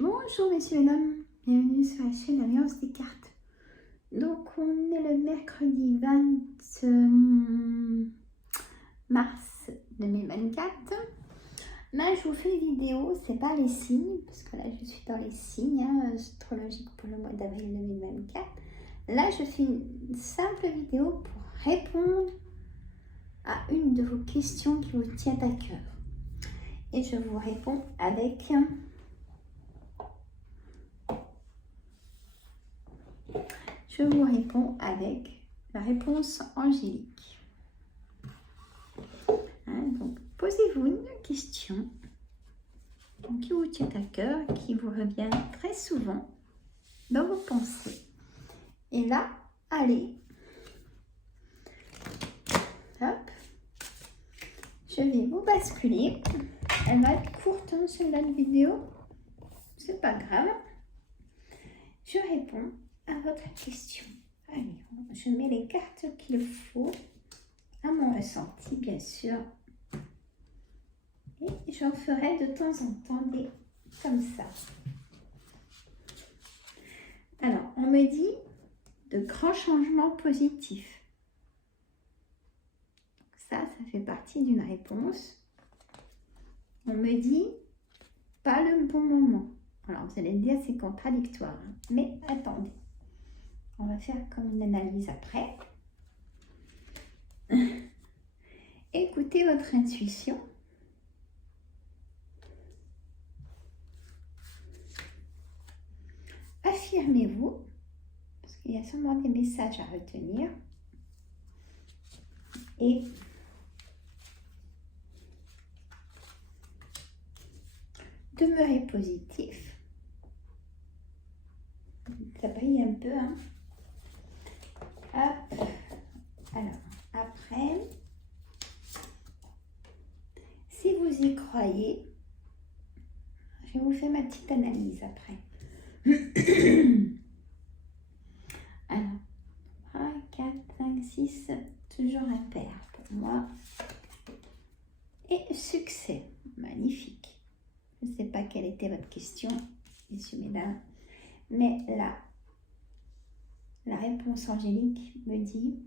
Bonjour messieurs et dames, bienvenue sur la chaîne Alliance des cartes. Donc on est le mercredi 20 mars 2024. Là je vous fais une vidéo, c'est pas les signes, parce que là je suis dans les signes astrologiques pour le mois d'avril 2024. Là je fais une simple vidéo pour répondre à une de vos questions qui vous tient à cœur. Et je vous réponds avec... Je vous réponds avec la réponse angélique. Donc, posez-vous une question qui vous tient à cœur, qui vous revient très souvent dans vos pensées. Et là, allez, hop, je vais vous basculer. Elle va être courte sur la vidéo, c'est pas grave. Je réponds à votre question. Allez, je mets les cartes qu'il faut à mon ressenti, bien sûr. Et j'en ferai de temps en temps des comme ça. Alors, on me dit de grands changements positifs. Ça fait partie d'une réponse. On me dit pas le bon moment. Alors, vous allez me dire c'est contradictoire. Mais attendez. On va faire comme une analyse après. Écoutez votre intuition. Affirmez-vous, parce qu'il y a sûrement des messages à retenir. Et demeurez positif. Ça brille un peu, hein. Hop. Alors, après, si vous y croyez, je vous fais ma petite analyse après. Alors, 3, 4, 5, 6, toujours impair pour moi. Et succès, magnifique. Je ne sais pas quelle était votre question, messieurs, mesdames, mais là, la réponse angélique me dit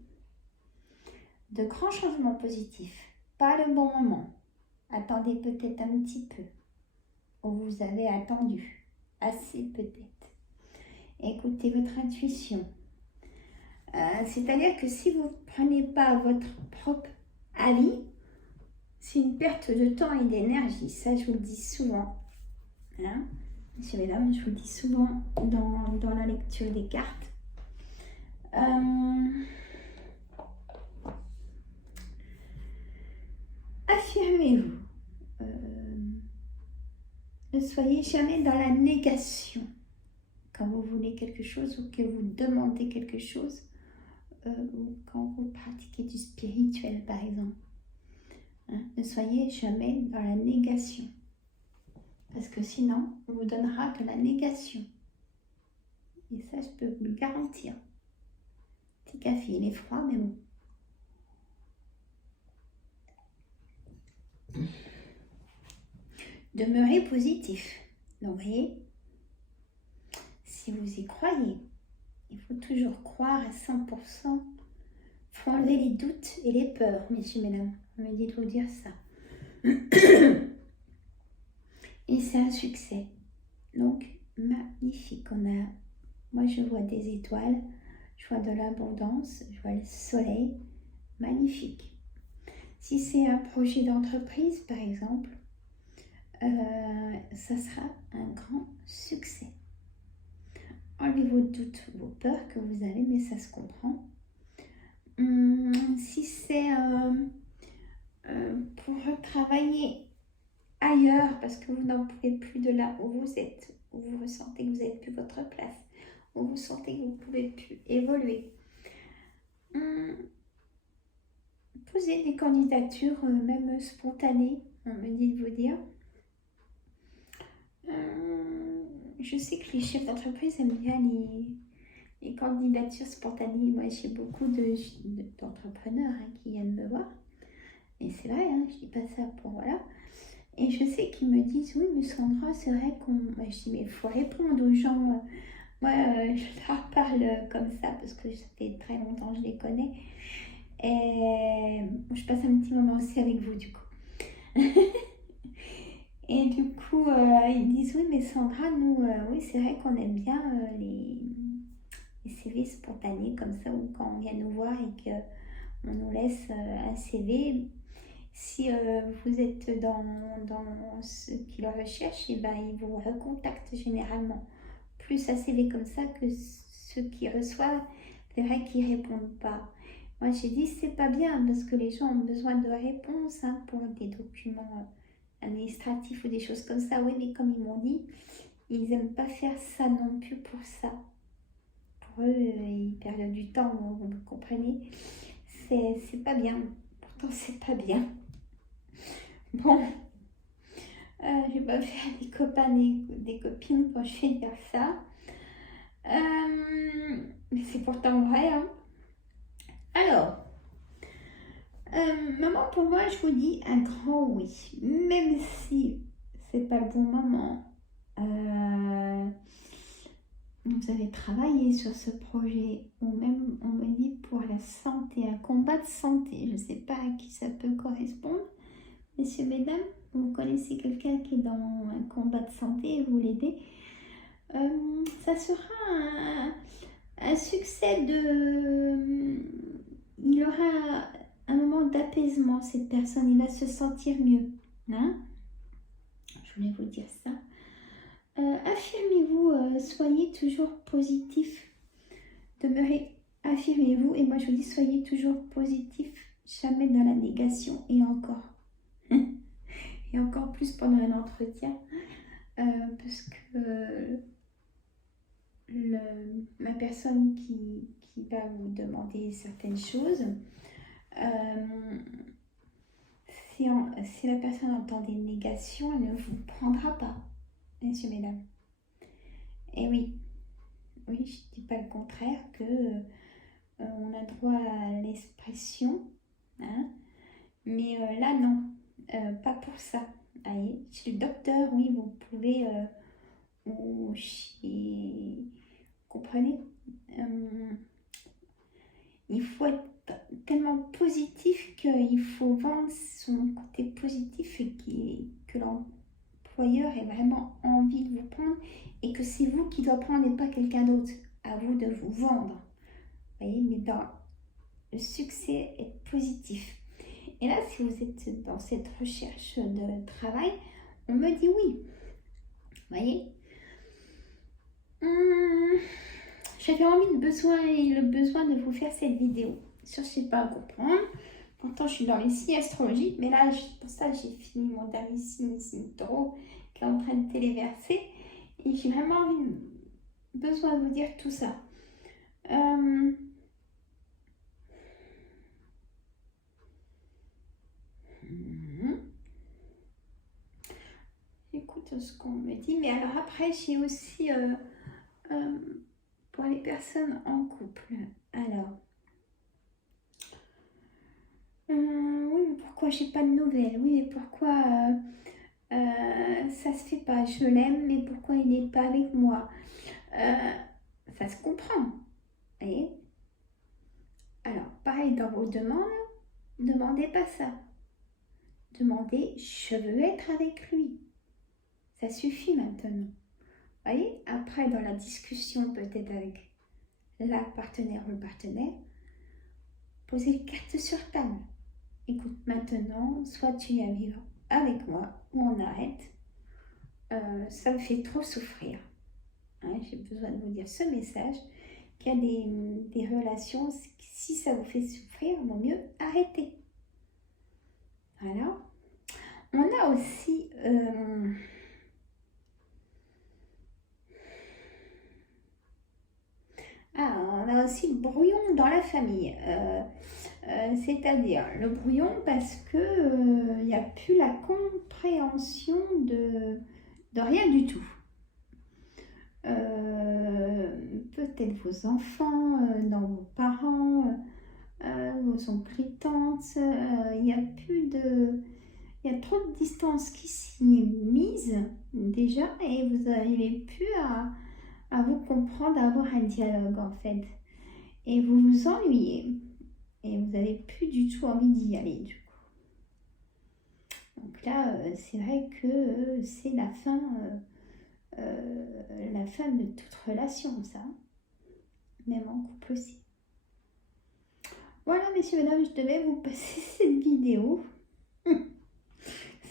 de grands changements positifs, pas le bon moment. Attendez peut-être un petit peu, ou vous avez attendu, assez peut-être. Écoutez votre intuition. C'est-à-dire que si vous ne prenez pas votre propre avis, c'est une perte de temps et d'énergie. Ça, je vous le dis souvent. Hein, messieurs, mesdames, je vous le dis souvent dans la lecture des cartes. Affirmez-vous. Ne soyez jamais dans la négation quand vous voulez quelque chose ou que vous demandez quelque chose, ou quand vous pratiquez du spirituel par exemple. Hein, ne soyez jamais dans la négation, parce que sinon on vous donnera que la négation. Et ça, je peux vous le garantir. Petit café, il est froid, mais bon. Demeurez positif. Donc, vous voyez, si vous y croyez, il faut toujours croire à 100%. Il faut enlever les doutes et les peurs, messieurs, mesdames. On me dit de vous dire ça. Et c'est un succès. Donc, magnifique. Moi, je vois des étoiles, je vois de l'abondance, je vois le soleil. Magnifique. Si c'est un projet d'entreprise, par exemple, ça sera un grand succès. Enlevez vos doutes, vos peurs que vous avez, mais ça se comprend. Si c'est pour travailler ailleurs parce que vous n'en pouvez plus de là où vous êtes, où vous ressentez que vous n'êtes plus votre place, où vous sentez que vous ne pouvez plus évoluer, posez des candidatures, même spontanées, on me dit de vous dire. Je sais que les chefs d'entreprise aiment bien les candidatures spontanées. Moi, j'ai beaucoup d'entrepreneurs qui viennent me voir. Et c'est vrai, je dis pas ça pour voilà. Et je sais qu'ils me disent, oui, mais Sandra, c'est vrai qu'on... Moi, je dis, mais il faut répondre aux gens. Moi, je leur parle comme ça parce que ça fait très longtemps que je les connais. Et je passe un petit moment aussi avec vous, du coup. Et du coup, ils disent, oui, mais Sandra, nous, oui, c'est vrai qu'on aime bien les CV spontanés comme ça, ou quand on vient nous voir et qu'on nous laisse un CV. Si vous êtes dans ce qu'ils recherchent, et ben, ils vous recontactent généralement. Plus un CV comme ça que ceux qui reçoivent, c'est vrai qu'ils ne répondent pas. Moi, j'ai dit, c'est pas bien parce que les gens ont besoin de réponses hein, pour des documents administratifs ou des choses comme ça. Oui, mais comme ils m'ont dit, ils n'aiment pas faire ça non plus pour ça. Pour eux, ils perdent du temps, vous me comprenez. C'est pas bien. Pourtant, c'est pas bien. Bon, je vais pas faire des copains des copines quand je vais dire ça. Mais c'est pourtant vrai. Hein. Alors, maman, pour moi, je vous dis un grand oui. Même si c'est pas le bon moment. Vous avez travaillé sur ce projet, ou même on me dit pour la santé, un combat de santé. Je ne sais pas à qui ça peut correspondre. Messieurs, mesdames, vous connaissez quelqu'un qui est dans un combat de santé et vous l'aidez. Ça sera un succès il aura un moment d'apaisement, cette personne, il va se sentir mieux. Hein? Je voulais vous dire ça. Affirmez-vous, soyez toujours positif. Demeurez, affirmez-vous, et moi je vous dis, soyez toujours positif, jamais dans la négation, et encore. Et encore plus pendant un entretien, parce que la personne qui va vous demander certaines choses, si la personne entend des négations, elle ne vous prendra pas, messieurs, mesdames. Et oui, je ne dis pas le contraire, que on a droit à l'expression, hein, mais là non, pas pour ça. Allez, chez le docteur, oui, vous pouvez, ou chez... Comprenez, il faut être tellement positif qu'il faut vendre son côté positif et que l'employeur ait vraiment envie de vous prendre et que c'est vous qui doit prendre et pas quelqu'un d'autre. À vous de vous vendre. Vous voyez, mais dans le succès est positif. Et là, si vous êtes dans cette recherche de travail, on me dit oui. Vous voyez, j'avais le besoin de vous faire cette vidéo. Cherchez pas à comprendre. Pourtant, je suis dans les signes astrologiques, mais là, pour ça, j'ai fini mon dernier signe taureau qui est en train de téléverser. Et j'ai vraiment besoin de vous dire tout ça. J'écoute ce qu'on me dit, mais alors après, j'ai aussi pour les personnes en couple. Alors, oui, mais pourquoi j'ai pas de nouvelles? Oui, mais pourquoi ça se fait pas? Je l'aime, mais pourquoi il n'est pas avec moi? Ça se comprend, vous voyez? Alors, pareil dans vos demandes, demandez pas ça. Demandez, je veux être avec lui. Ça suffit maintenant. Vous voyez? Après, dans la discussion, peut-être avec la partenaire ou le partenaire, posez les cartes sur table. Écoute, maintenant, soit tu viens vivre avec moi ou on arrête. Ça me fait trop souffrir. Hein, j'ai besoin de vous dire ce message, qu'il y a des relations, si ça vous fait souffrir, vaut mieux arrêter. Voilà. On a aussi... on a aussi le brouillon dans la famille. C'est-à-dire le brouillon parce que il n'y a plus la compréhension de rien du tout. Peut-être vos enfants, dans vos parents, vos oncles et tantes, il n'y a plus de... il y a trop de distance qui s'y est mise déjà et vous n'arrivez plus à vous comprendre, à avoir un dialogue en fait. Et vous vous ennuyez et vous n'avez plus du tout envie d'y aller du coup. Donc là, c'est vrai que c'est la fin de toute relation, ça. Même en couple aussi. Voilà, messieurs, mesdames, je devais vous passer cette vidéo.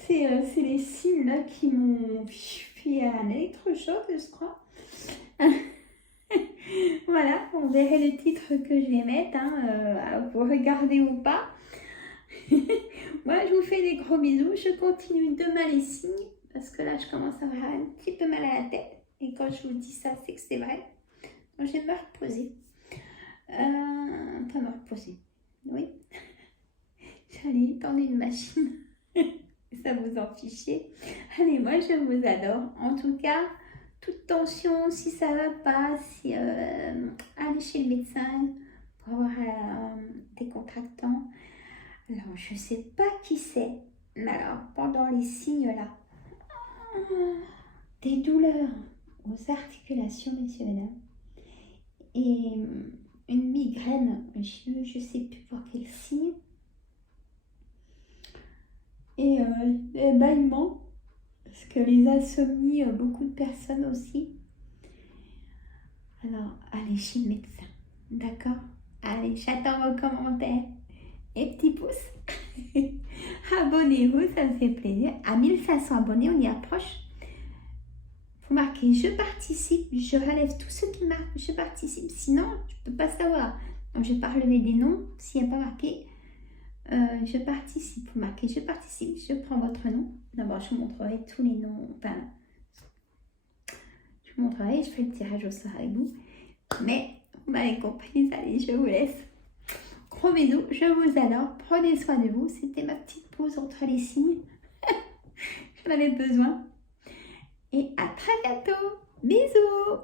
C'est les signes là qui m'ont fait un électrochoc, je crois. Voilà, on verrait le titre que je vais mettre, vous regardez ou pas. Moi, je vous fais des gros bisous. Je continue demain les signes parce que là, je commence à avoir un petit peu mal à la tête. Et quand je vous dis ça, c'est que c'est vrai. Donc, je vais me reposer. Enfin, me reposer. Oui. J'allais tendre une machine. Ça vous en fichiez. Allez, moi, je vous adore. En tout cas, toute tension, si ça va pas, si allez chez le médecin pour avoir décontractant. Alors, je sais pas qui c'est, mais alors, pendant les signes là, des douleurs aux articulations, messieurs et mesdames, et une migraine, je sais plus pour quel signe, et des bâillements, parce que les insomnies, beaucoup de personnes aussi. Alors, allez chez le médecin, d'accord? Allez, j'attends vos commentaires et petits pouces. Abonnez-vous, ça me fait plaisir. À 1500 abonnés, on y approche. Vous marquez je participe, je relève tous ceux qui marquent je participe. Sinon, je ne peux pas savoir. Donc, je ne vais pas relever des noms s'il n'y a pas marqué je participe. Vous marquez je participe, je prends votre nom. D'abord, je vous montrerai tous les noms. Enfin, je vous montrerai, je ferai le tirage au sort avec vous. Mais vous m'avez compris, allez, je vous laisse. Gros bisous, je vous adore. Prenez soin de vous. C'était ma petite pause entre les signes. J'en avais besoin. Et à très bientôt. Bisous.